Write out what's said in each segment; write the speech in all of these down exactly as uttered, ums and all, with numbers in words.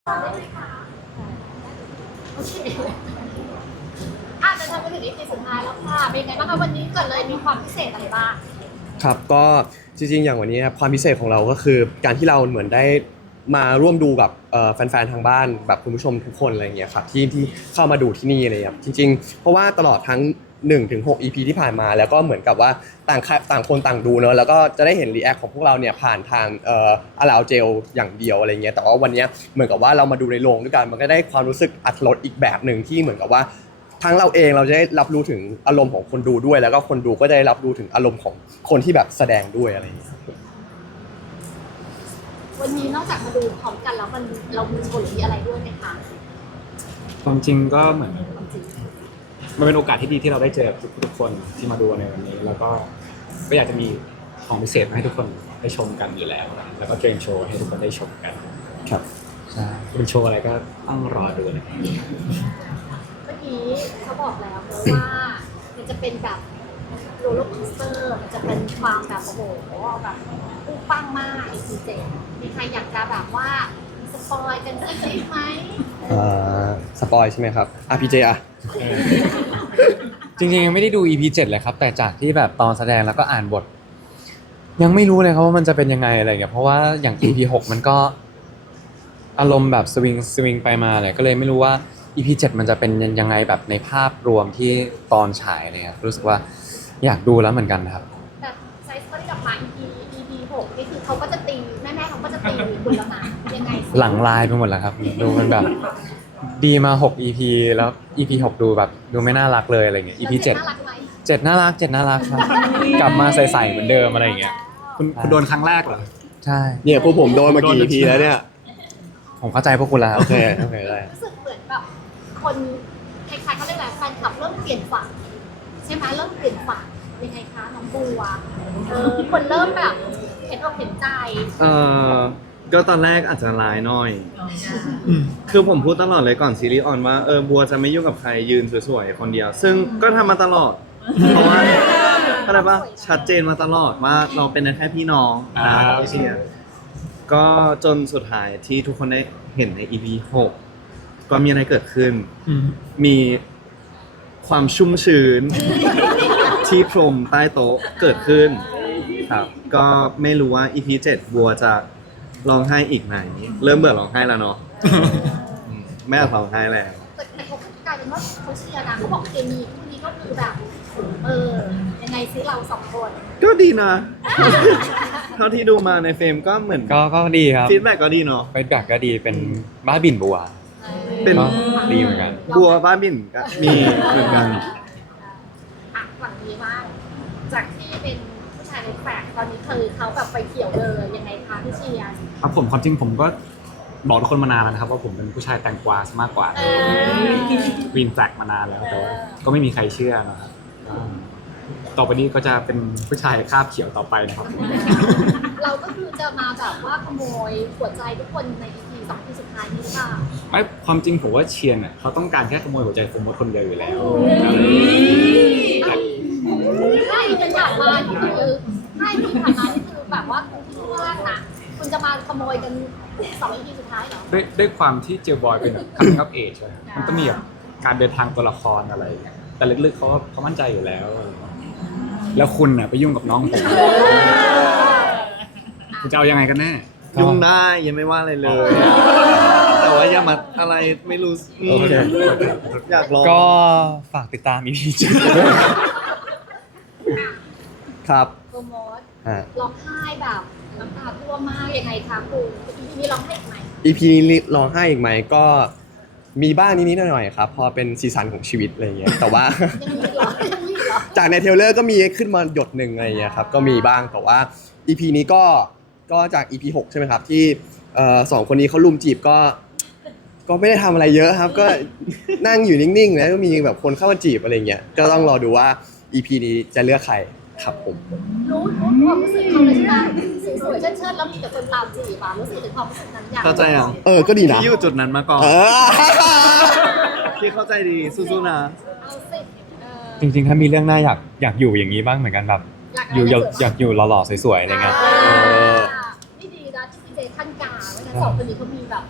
ได้ไหมคะโอเคอ่ะจะทำไปถึง อี พี สุดท้ายแล้วค่ะเป็นไงบ้างคะวันนี้ก่อนเลยมีความพิเศษอะไรบ้างครับก็จริงๆอย่างวันนี้ครับความพิเศษของเราก็คือการที่เราเหมือนได้มาร่วมดูกับเอ่อแฟนๆทางบ้านแบบคุณผู้ชมทุกคนอะไรอย่างเงี้ยครับที่ที่เข้ามาดูที่นี่อะไรครับจริงๆเพราะว่าตลอดทั้งหนึ่งถึงหก อี พี ที่ผ่านมาแล้วก็เหมือนกับว่าต่างต่างคนต่างดูเนอะแล้วก็จะได้เห็นรีแอคของพวกเราเนี่ยผ่านทางเอ่ออาลาวเจลอย่างเดียวอะไรเงี้ยแต่ว่าวันนี้เหมือนกับว่าเรามาดูในโรงด้วยกันมันก็ได้ความรู้สึกอรรถรสอีกแบบหนึ่งที่เหมือนกับว่า ทั้งเราเองเราจะได้รับรู้ถึงอารมณ์ของคนดูด้วยแล้วก็คนดูก็จะได้รับรู้ถึงอารมณ์ของคนที่แบบแสดงด้วยอะไรอย่างเงี้ยวันนี้นอกจากมาดูพร้อมกันแล้วมันเรามีโชว์หรือมีอะไรด้วยไหมคะความจริงก็เหมือนความจริงมันเป็นโอกาสที่ดีที่เราได้เจอทุกๆคนที่มาดูในวันนี้แล้วก็ก็อยากจะมีของพิเศษมาให้ทุกคนได้ชมกันอยู่แล้วนะแล้วก็เตรียมโชว์ให้ทุกคนได้ชมกันครับใช่เป็นโชว์อะไรก็ต้องรอดูเลยเมื่อกี้เขาบอกแล้วเนอะว่ามันจะเป็นแบบโรลเลอร์โคสเตอร์มันจะเป็นความแบบโอ้โหแบบปุ้งปังมาก อี พี เจ็ดมีใครอยากจะแบบว่าสปอยกันสักนิดไหมอ่าสปอยใช่ไหมครับ อาร์ พี เจ อ่ะจริงๆยังไม่ได้ดู อี พี เจ็ดเลยครับแต่จากที่แบบตอนแสดงแล้วก็อ่านบท ยังไม่รู้เลยครับว่ามันจะเป็นยังไงอะไรเงี้ยเพราะว่าอย่าง อี พี หกมันก็อารมณ์แบบสวิงสวิงไปมาเลยก็เลยไม่รู้ว่า อี พี เจ็ดมันจะเป็นยังไงแบบในภาพรวมที่ตอนฉายเลยครับรู้สึกว่าอยากดูแล้วเหมือนกันนะครับแบบไซส์ก็กลับมา อี พี อี พี หกนี่คือเขาก็จะตีแม่ๆเขาก็จะตีคุณแล้วนะยังไงสิหลังลายไปหมดแล้วครับดูมันแบบดีมาหก อี พี แล้ว อี พี หกดูแบบดูไม่น่ารักเลยอะไรเงี้ย อี พี เจ็ดน่ารักไหมเจ็ดน่ารักเจ็ดน่ารักครับกลับมาใส่ๆเหมือนเดิมอะไรอย่างเงี้ยคุณคุณโดนครั้งแรกเหรอใช่เนี่ยพวกผมโดนมากี่ อี พี แล้วเนี่ยผมเข้าใจพวกคุณแล้วโอเคโอเคได้รู้สึกเหมือนแบบคนคล้ายๆเขาเรียกอะไรแฟนคลับเริ่มเปลี่ยนฝั่งใช่ไหมเริ่มเปลี่ยนฝั่งยังไงคะน้องบัวเออคนเริ่มแบบเห็นอกเห็นใจเออก็ตอนแรกอาจจะร้ายหน่อย คือผมพูดตลอดเลยก่อนซีรีส์ออนว่าเออบัวจะไม่ยุ่งกับใครยืนสวยๆคนเดียว ซึ่งก็ทำมาตลอด เพราะว่าอะไรปะชัดเจนมาตลอดว่าเราเป็นแค่พี่น้องอ่านะเชียร์ก็จนสุดท้ายที่ทุกคนได้เห็นใน อี พี หกก็มีอะไรเกิดขึ้น มีความชุ่มชื้น ที่พรมใต้โต๊ะเกิดขึ้นครับก็ไม่รู้ว่า อี พี เจ็ดบัวจะร้องไห้อีกไหมเริ่มเบื่อร้องไห้แล้วเนาะอืมไม่อยากร้องไห้แล้วแต่แต่เขากลายเป็นว่าเขาเชียร์นะเขาบอกเคมีคู่นี้ก็คือแบบเออยังไงซิเราสองคนก็ดีนะ เท่าที่ดูมาในเฟรมก็เหมือนก็ก็ดีครับฟีดแบ็กก็ดีเนาะฟีดแบ็กก็ดีเป็นบ้าบินบัวเป็นก็ดีเหมือนกันบัวบ้าบินก็มีเหมือนกันอ่ะฝั่งนี้ว่างจากที่เป็นผู้ชายในแฝกตอนนี้คือเขาแบบไปเขียวเลยยังไงคะพี่เชียร์ครับผมความจริงผมก็บอกทุกคนมานานแล้วนะครับว่าผมเป็นผู้ชายแตงกวาซะมากกว่าเออกรีนแฟลกมานานแล้วแต่ว่าก็ไม่มีใครเชื่อนะครับอ่าต่อไปนี้ก็จะเป็นผู้ชายคาบเขียวต่อไปนะครับเราก็คือจะมาแบบว่าขโมยหัวใจทุกคนใน อี พี สอง พีสุดท้ายนี้หรือเปล่าไม่ความจริงผมว่าเชียร์เนี่ยเขาต้องการแค่ขโมยหัวใจผมคนเดียวอยู่แล้วแต่ถ้าอีกเป็นอยากมาที่คือถ้าอีกผ่านมานี่คือแบบว่าคุณที่ว่างนะคุณจะมาขโมยกันสอง อี พี สุดท้ายเหรอด้วยด้วยความที่เจลบอยเป็นแบบ coming of age อะมันต้องมีแบบการเดินทางตัวละครอะไรอย่างเงี้ยแต่ลึกๆเขาเขามั่นใจอยู่แล้ว แล้วคุณน่ะไปยุ่งกับน้องผมคุณจะเอายังไงกันแน่ยุ่งได้ยังไม่ว่าอะไรเลย แต่ว่าอย่ามาอะไรไม่รู้อืมโอเคอยากลองก็ฝากติดตาม อี พี เจ็ดครับโปรโมทอ่าร้องไห้แบบน้ำตาท่วมมากยังไงคะคุณอีพีนี้ร้องไห้อีกไหมอี พี นี้ร้องไห้อีกไหมก็มีบ้างนิดๆหน่อยๆครับพอเป็นซีซันของชีวิตอะไรเงี้ยแต่ว่ายังมีเหรอยังมีเหรอจากในเทรลเลอร์ก็มีขึ้นมาหยดหนึ่งอะไรเงี้ยครับก็มีบ้างแต่ว่า อี พี นี้ก็ก็จาก อี พี หกใช่ไหมครับที่เอ่อสองคนนี้เขาลุมจีบก็ ก็ไม่ได้ทำอะไรเยอะครับ ก็นั่งอยู่นิ่งๆแล้วก็มีแบบคนเข้ามาจีบอะไรเงี้ยก็ต้องรอดูว่า อี พี นี้จะเลือกใครครับผมรู้รู้ความรู้สึกเขาเลยใช่ไหมสวยๆเชิดๆแล้วมีแต่คนตามจีบอ่ะรู้สึกถึงความรู้สึกนั้นอย่างเข้าใจยังเออก็ดีนะที่อยู่จุดนั้นมาก่อนเออพี่เข้าใจดีสู้ๆนะเอาสิเออจริงๆ ถ้ามีเรื่องหน้าอยากอยากอยู่อย่างนี้บ้างเหมือนกันแบบอยากอยู่อะไรอยากนะอยากอยู่หล่อๆสวยๆอะไรเงี้ยอ่าเออนี่ดีนะที่พี่เจขั้นกลางไว้นะสองคนนี้เขามีแบบ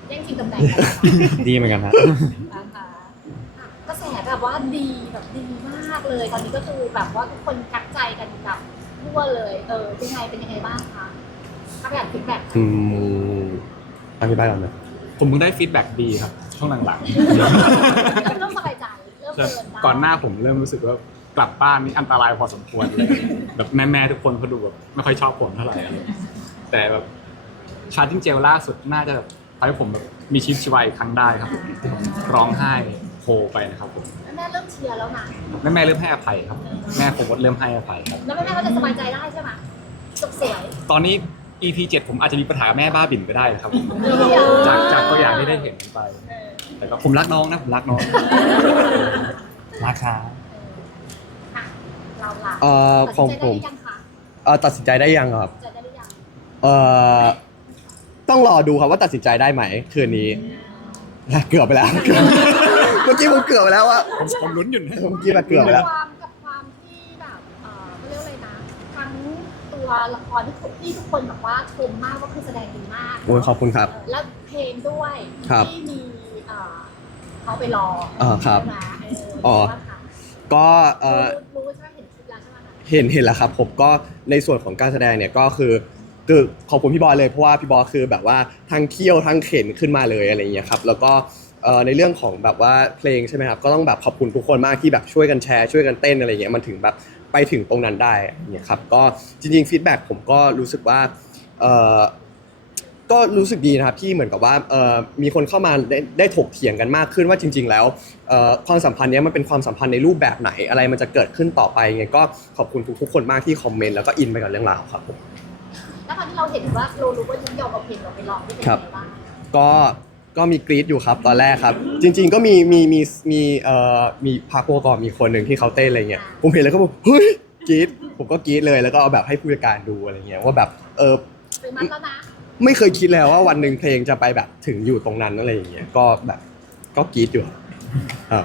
แย่งชิงตำแหน่งกันดีเหมือนกันฮะนะคะอ่ะกระแสแบบว่าดีแบบดีมากเลย ตอนนี้ก็คือแบบว่าทุกคนทักใจกันแบบทั่วเลย เออเป็นไงเป็นยังไงบ้างคะถ้าอยากฟีดแบ็กอืมอธิบายก่อนนะผมเพิ่งได้ฟีดแบ็กดีครับช่วงหลังเริ่มสบายใจเริ่มๆเดินได้ก่อนหน้าผมเริ่มรู้สึกว่ากลับบ้านนี่อันตรายพอสมควรเลยแบบแม่ๆทุกคนเขาดูแบบไม่ค่อยชอบผมเท่าไหร่อะไรแต่แบบชาร์จิ้งเจลล่าสุดน่าจะทำให้ผมแบบมีชีวิตชีวาอีกครั้งได้ครับร้องไห้โฮไปนะครับผมแล้วแม่เริ่มเชียร์แล้วนะแม่แม่ๆเริ่มให้อภัยครับ แม่ผมก็เริ่มให้อภัยครับแล้วแม่แม่ก็จะสบายใจได้ใช่ไหมจบสวยตอนนี้ อี พี เจ็ดผมอาจจะมีปัญหากับแม่บ้าบิ่นก็ได้นะครับเออจากจากตัวอย่างที่ได้เห็นไป แต่ก็ผมรักน้องนะผมรักน้องราคาอ่ะเราล่ะเอ่อของผมตัดสินใจได้หรือยังคะเอ่อตัดสินใจได้ยังครับตัดสินใจได้หรือยังเอ่อต้องรอดูครับว่าตัดสินใจได้ไหมคืนนี้ เกือบไปแล้ว เมื่อกี้ผมเกือบไปแล้วอะผมผมลุ้นอยู่นะเมื่อกี้แบบเกือบไปแล้วความกับความที่แบบเอ่อเขาเรียกอะไรนะทั้งตัวละครที่ที่ทุกคนแบบว่าชมมากว่าคือแสดงดีมากโอ้ยขอบคุณครับเออแล้วเพลงด้วยครับที่มีเอ่อเขาไปรออ่าครับใช่ไหมเอ๋อว่าค่ะก็เอ่อรู้รู้ใช่ไหมเห็นคลิปแล้วใช่ไหมคะเห็นเห็นแล้วครับผมก็ในส่วนของการแสดงเนี่ยก็คือคือขอบคุณพี่บอยเลยเพราะว่าพี่บอยคือแบบว่าทั้งเคี่ยวทั้งเข็นขึ้นมาเลยอะไรอย่างเงี้ยครับแล้วก็เอ่อในเรื่องของแบบว่าเพลงใช่ไหมครับก็ต้องแบบขอบคุณทุกคนมากที่แบบช่วยกันแชร์ช่วยกันเต้นอะไรอย่างเงี้ยมันถึงแบบไปถึงตรงนั้นได้อย่างเงี้ยครับก็จริงๆฟีดแบ็กผมก็รู้สึกว่าเอ่อก็รู้สึกดีนะครับที่เหมือนกับว่าเอ่อมีคนเข้ามาได้ได้ถกเถียงกันมากขึ้นว่าจริง ๆ แล้วเอ่อความสัมพันธ์เนี้ยมันเป็นความสัมพันธ์ในรูปแบบไหนอะไรมันจะเกิดขึ้นต่อไปไงก็ขอบคุณทุกๆคนมากที่คอมเมนต์แล้วก็อินไปกับเรื่องราวครับผมแล้วตอนที่เราเห็นว่าเรารู้ว่ายินยอมเอาเพลงเราไปร้องได้เป็นครัยับงไงบ้างก็ก็มีกรี๊ดอยู่ครับตอนแรกครับ จริง ๆ ก็มีมีมีมีเอ่อมีพาร์คโวก่อนมีคนหนึ่งที่เขาเต้นอะไรเงี้ยผมเห็นแล้วก็แบบเฮ้ยกรี๊ดผมก็กรี๊ดเลยแล้วก็เอาแบบให้ผู้จัดการดูอะไรเงี้ยว่าแบบเออไปมัดแล้วนะไม่เคยคิดแล้วว่าวันหนึ่งเพลงจะไปแบบถึงอยู่ตรงนั้นอะไรอย่างเงี้ยก็แบบก็กรี๊ดอยู่ครับ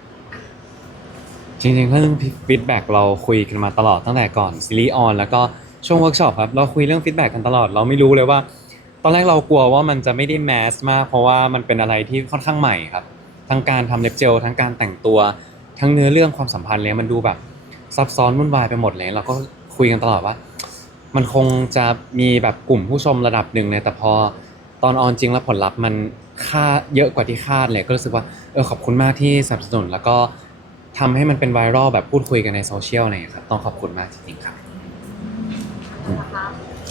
จริงๆเรื่องฟีดแบ็กเราคุยกันมาตลอดตั้งแต่ก่อนซีรีส์ออนแล้วก็ช่วงเวิร์กช็อปครับเราคุยเรื่องฟีดแบ็กกันตลอดเราไม่รู้เลยว่า ตอนแรกเรากลัวว่ามันจะไม่ได้แมสมากเพราะว่ามันเป็นอะไรที่ค่อนข้างใหม่ครับทั้งการทำเล็บเจลทั้งการแต่งตัวทั้งเนื้อเรื่องความสัมพันธ์เลยมันดูแบบซับซ้อนวุ่นวายไปหมดเลยเราก็คุยกันตลอดว่า มันคงจะมีแบบกลุ่มผู้ชมระดับหนึ่งเลยแต่พอตอนออนจริงแล้วผลลัพธ์มันค่าเยอะกว่าที่คาดเลยก็รู้สึกว่าเออขอบคุณมากที่สนับสนุนแล้วก็ทำให้มันเป็นไวรัลแบบพูดคุยกันในโซเชียลอะไรอย่างเงี้ยครับต้องขอบคุณมากจริงๆครับนะคะ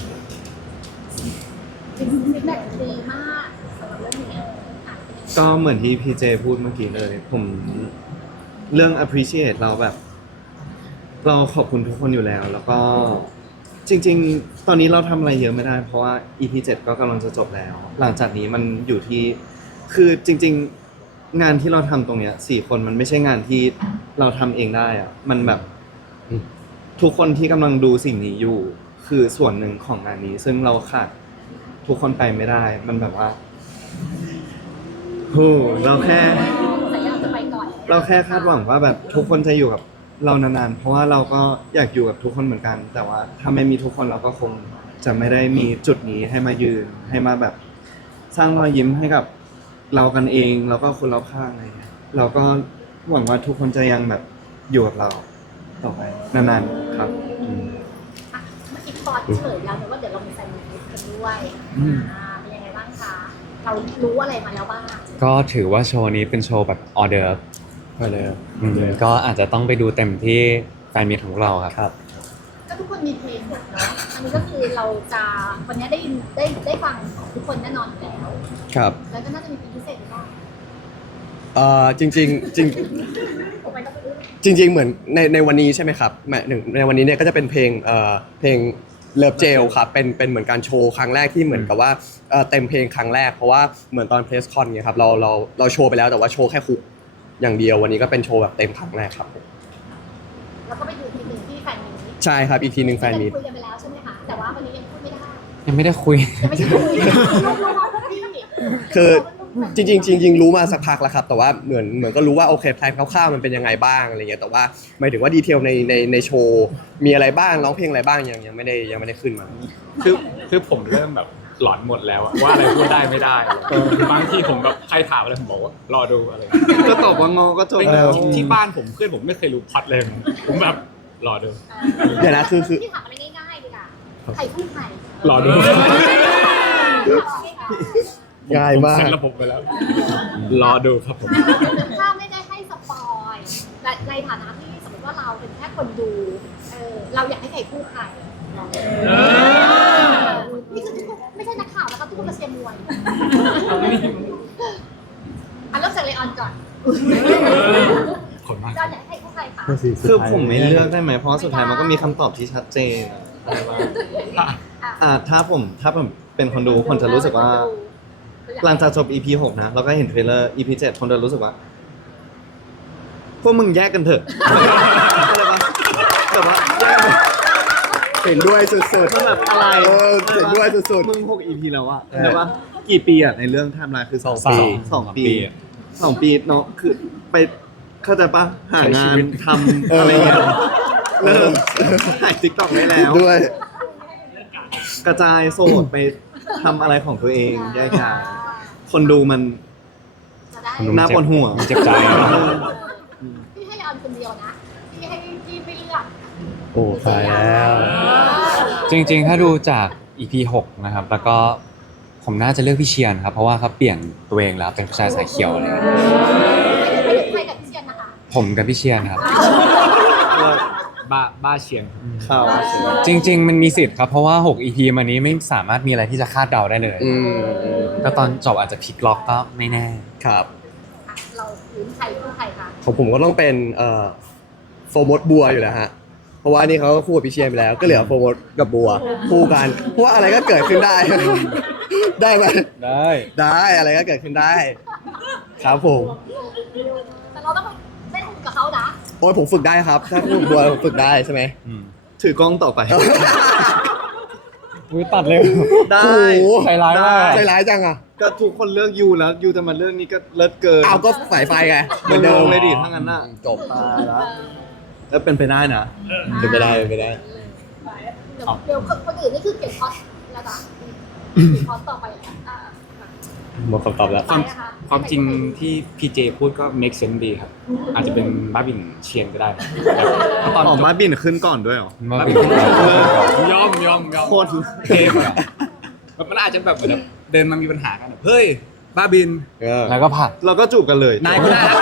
จริงๆฟีดแบ็กดีมากสำหรับเรื่องนี้อ่ะก็เหมือนที่พีเจพูดเมื่อกี้เลย ผมเรื่อง appreciate เราแบบ เราขอบคุณทุกคนอยู่แล้ว แล้วก็จริง ๆ ตอนนี้เราทำอะไรเยอะไม่ได้ เพราะว่า อี พี เจ็ดก็กำลังจะจบแล้ว หลังจากนี้มันอยู่ที่คือจริง ๆ งานที่เราทำตรงเนี้ยสี่คนมันไม่ใช่งานที่เราทำเองได้อะมันแบบอืมทุกคนที่กำลังดูสิ่งนี้อยู่ คือส่วนหนึ่งของงานนี้ ซึ่งเราขาดทุกคนไปไม่ได้ มันแบบว่าโหเราแค่แต่ยังจะไปก่อนเราแค่คาดหวังว่าแบบทุกคนจะอยู่กับเรานานๆ เพราะว่าเราก็อยากอยู่กับทุกคนเหมือนกัน แต่ว่าถ้าไม่มีทุกคนเราก็คงจะไม่ได้มีจุดนี้ให้มายืนให้มาแบบ สร้างรอยยิ้มให้กับเรากันเองแล้วก็คนรอบข้างอะไรเงี้ยเราก็หวังว่าทุกคนจะยังแบบอยู่กับเราต่อไปนานๆครับอืมอ่ะเมื่อกี้ตอนเฉลยแล้วเนี่ยว่าเดี๋ยวเรามีแฟนมีตกันด้วยอืมอ่าเป็นยังไงบ้างคะเรารู้อะไรมาแล้วบ้างก็ถือว่าโชว์นี้เป็นโชว์แบบออเดอร์ฟไปเลยครับอืมก็อาจจะต้องไปดูเต็มที่แฟนมีตของเราครับครับก็ทุกคนมีเพลงหมดเนาะอันนี้ก็คือเราจะวันนี้ได้ยินได้ได้ฟังของทุกคนแน่นอนอยู่แล้วครับแล้วก็น่าจะมีเพลงพิเศษด้วยเอ่อจริงๆจริงผมไปต้องไปดูจริง ๆ เหมือนในในวันนี้ใช่ไหมครับแหมหนึ่งในวันนี้เนี่ยก็จะเป็นเพลงเอ่อเพลงเลิฟเจลครับเป็นเป็นเหมือนการโชว์ครั้งแรกที่เหมือนกับว่าเอ่อเต็มเพลงครั้งแรกเพราะว่าเหมือนตอนเพลสคอนเนี่ยครับเราเราเราโชว์ไปแล้วแต่ว่าโชว์แค่คุกอย่างเดียววันนี้ก็เป็นโชว์แบบเต็มครั้งแรกครับผมแล้วก็ไปดูทีหนึ่งที่แฟนมีตใช่ครับอีกทีหนึ่งแฟนมีตคุยกันไปแล้วใช่ไหมคะแต่ว่าวันนี้ยังพูดไม่ได้ยังไม่ได้คุยยังไม่ใช่คุยลูกน้องพวกพี่คือจริงๆจริงๆรู้มาสักพักแล้วครับแต่ว่าเหมือนเหมือนก็รู้ว่าโอเคแพลนคร่าวๆมันเป็นยังไงบ้างอะไรเงี้ยแต่ว่าหมายถึงว่าดีเทลในในในโชว์มีอะไรบ้างร้องเพลงอะไรบ้างยังยังไม่ได้ยังไม่ได้ขึ้นมาคือคือผมเริ่มแบบหลอนหมดแล้วอะว่าอะไรพูดได้ไม่ได้บางทีผมแบบใครถามอะไรผมบอกว่ารอดูอะไรก็ตอบว่างอก็จบเป็นแล้วที่ที่บ้านผมเพื่อนผมไม่เคยรู้พล็อตเลยผมแบบรอดูเดี๋ยวนะคือคือที่ถามอะไรง่ายๆดีกว่าใครคู่ใครรอดูง่ายมากผเซ็นระบบไปแล้ว รอดูครับผมถ้าไม่ได้ให้สปอยและในฐานะที่สมมติว่าเราเป็นแค่คนดูเออเราอยากให้ใครคู่ใครนี่คือทุกคนไม่ใช่นักข่าวนะคะทุกคนมาเชียร์มวยอ่ะเริ่มจากเลออนก่อนขอบคุณมากเราอยากให้ใครคู่ใครคะคือผมไม่เลือกได้ไหมเพราะว่าสุดท้ายมันก็มีคำตอบที่ชัดเจนอะอะไรวะอ่าถ้าผมถ้าผมเป็นคนดูคนจะรู้สึกว่า หลังจากจบ อี พี หกนะแล้วก็เห็นเทรลเลอร์ อี พี เจ็ดคนจะรู้สึกว่า พวกมึงแยกกันเถอะอะไรวะแบบว่าแยกกันเห็นด้วยสุดมันแบบอะไรๆเออเห็นด้วยสุดมึงหก อี พี แล้วอะแต่ว่ากี่ปีอะในเรื่องไทม์ไลน์คือสองสองปีปีสองปีสองปีเนาะคือไปเข้าใจปะหางานทำอะไรเงี้ยเลิกถ่ายติ๊กต็อกได้แล้วด้วยกระจายโสดไปทำอะไรของตัวเองแยกย้ายคนดูมันจะได้หน้าปวดหัวเจ็บใจนะพี่ให้เลออนคนเดียวนะพี่ให้พี่ไม่เลือกโอ้ตายแล้วจริงๆ ถ้าดูจาก อี พี หกนะครับ แล้วก็ผมน่าจะเลือกพี่เชียนครับ เพราะว่าเขาเปลี่ยนตัวเองแล้วเป็นผู้ชายสายเขียวอะไรเงี้ยไม่ได้ใครกับพี่เชียนนะคะผมกับพี่เชียนครับบ้าบ้าเชียงข่าวจริง ๆ มันมีสิทธิ์ครับ เพราะว่า หก อี พี มานี้ไม่สามารถมีอะไรที่จะคาดเดาได้เลยอืมก็ตอนจบอาจจะพลิกล็อกก็ไม่แน่ครับอ่ะเราลุ้นใครคู่ใครคะของผมก็ต้องเป็นเอ่อโฟมดบัวอยู่แล้วฮะ เพราะว่านี่เขาก็คู่กับพี่เชียร์ไปแล้ว ก็เหลือโฟมดกับบัวคู่กัน เพราะว่าอะไรก็เกิดขึ้นได้ ได้ไหมได้ได้อะไรก็เกิดขึ้นได้ ครับผมแต่เราต้องเล่นกับเขานะโอ้ยผมฝึกได้ครับ ถ้าคู่กับบัวผมฝึกได้ใช่ไหมถือกล้องต่อไปอุ้ยตัดเร็วได้โอ้โหใจร้ายมากใจร้ายจังอ่ะก็ทุกคนเลือกยูแล้วยูจะมาเลือกนี้ก็เลิศเกินเอาก็สายไฟไงเหมืมัอน นเดิเดิมมเลยดิถ้างั้นน่ะจบตายแล้วแล้วเป็นไปได้นะเป็นไปได้เป็นไปได้เดี๋ยวเดี๋ยวคนอื่นนี่คือเก็บคอสแล้วจ้ะเก็บคอสต่อไปแล้วอ่าหมดคำตอบแล้วความไปนะคะความจริงที่พีเจพูดก็ make sense ดีครับ อาจจะเป็นบ้าบินเชียงก็ได้เพราะตอนออกจบมาบินขึ้นก่อนด้วยเหรอมาบ้าบิบินนยอมยอมยอมโคตรเทพอะแบบมันอาจจะแบบเหมือนแบบเดินมามีปัญหากันแบบเฮ้ยบ้าบินเออแล้วก็ผลักเราก็จูบกันเลยนายก็ได้แล้ว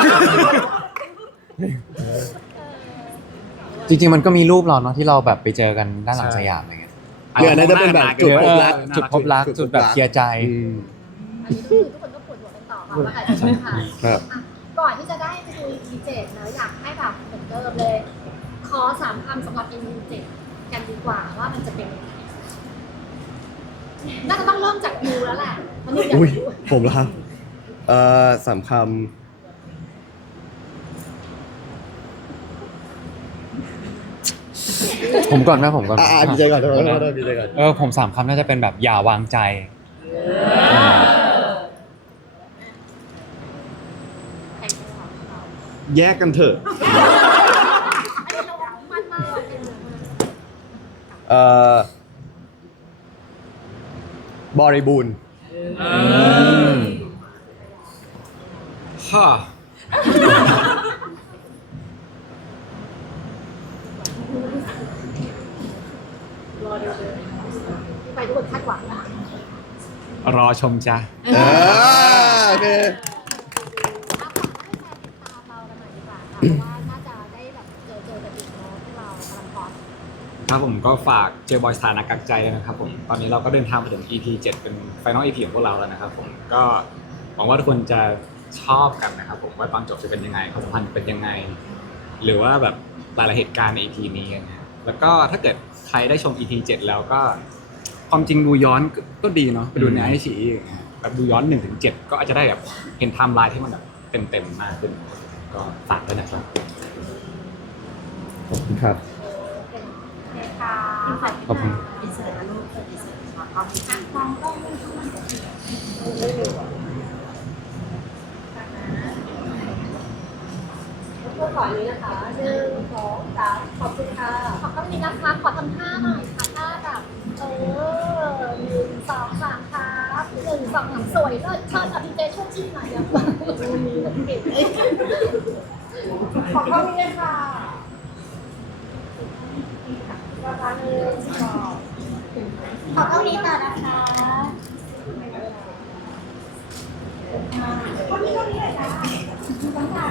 จริงๆ มันก็มีรูปเราเนาะที่เราแบบไปเจอกันด้านหลังสยามอะไรเงี้ยเดี๋ยวน่าจะเป็นแบบจุดเอพบอรักจุดพบรักจุดแบบเคลียร์ใจอืมอันนี้ก็คือทุกคนก็ปวดหัวกันต่อค่ะว่าใครจะชนะครับอ่ะก่อนที่จะได้ไปดู อี พี เจ็ดนะอยากให้แบบเหมือนเดิมเลย ขอสามคำสำหรับ อี พี เจ็ดกันดีกว่าว่ามันจะเป็นยังไงน่าจะต้องเริ่มจากยูแล้วแหละมันอยากอุ้ยรู้ผมเหรอครับ เอ่อสามคำผมก่อนนะผมก่อนอ่าดีใจก่อนดีใจก่อนดีใจก่อนเออผมสามคำน่าจะเป็นแบบอย่าวางใจใครจะตอบเราแยกกันเถอะอันนี้เรามันมากเลยเป็นเอ่อบริบูรณ์ฮ่ารอดูเลยที่ไปทุกคนคาดหวังนะรอชมจ้ะเออโอเคเอาฝากให้แฟนติดตามเรากันหน่อยดีกว่าค่ะเพราะว่าน่าจะได้แบบเจอเจอกันอีกเนาะที่เรากำลังพร้อมครับผมก็ฝากเจอบอยสถานะกักใจนะครับผมตอนนี้เราก็เดินทางมาถึง อี พี เจ็ดเป็น Final อี พี ของพวกเราแล้วนะครับผมก็หวังว่าทุกคนจะชอบกันนะครับผมว่าตอนจบจะเป็นยังไงความสัมพันธ์เป็นยังไง หรือว่าแบบรายละเหตุการณ์ใน อี พี นี้กันนะแล้วก็ถ้าเกิดใครได้ชม อี พี เจ็ดแล้วก็ความจริงดูย้อนก็ก็ดีเนาะไปดูในไอชีแบบดูย้อนหนึ่งถึงเจ็ดก็อาจจะได้แบบเห็นไทม์ไลน์ที่มันแบบเต็มๆมากขึ้นก็ฝากด้วยนะครับขอบคุณครับโอเคค่ะขอบคุณอินเสิร์ตนะลูกเปิดอินเสิร์ตค่ะขอบคุณค่ะมองกล้องเลยพูดก่อนนี้นะคะหนึ่งสองสามขอบคุณค่ะขอบคุณนี้นะคะ ขอทำท่าหน่อยค่ะท่าแบบเออหนึ่งสองสามค่ะสองสามสวยเลิศเชิญกับพี่เจช่วยชี้หน่อยเดี๋ยวมีแบบเก่งขอเข้านี้เลยค่ะราคาเลยขอเข้านี้ต่อนะคะเข้านี้เข้านี้เลยค่ะต้องการ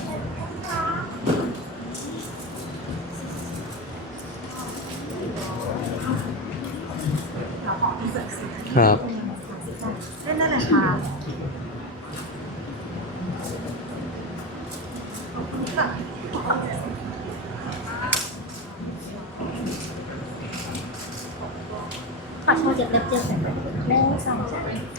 ครับเล่นได้เลยค่ะขอโทษเจ็บเจ็บเจ็บหนึ่งสองสาม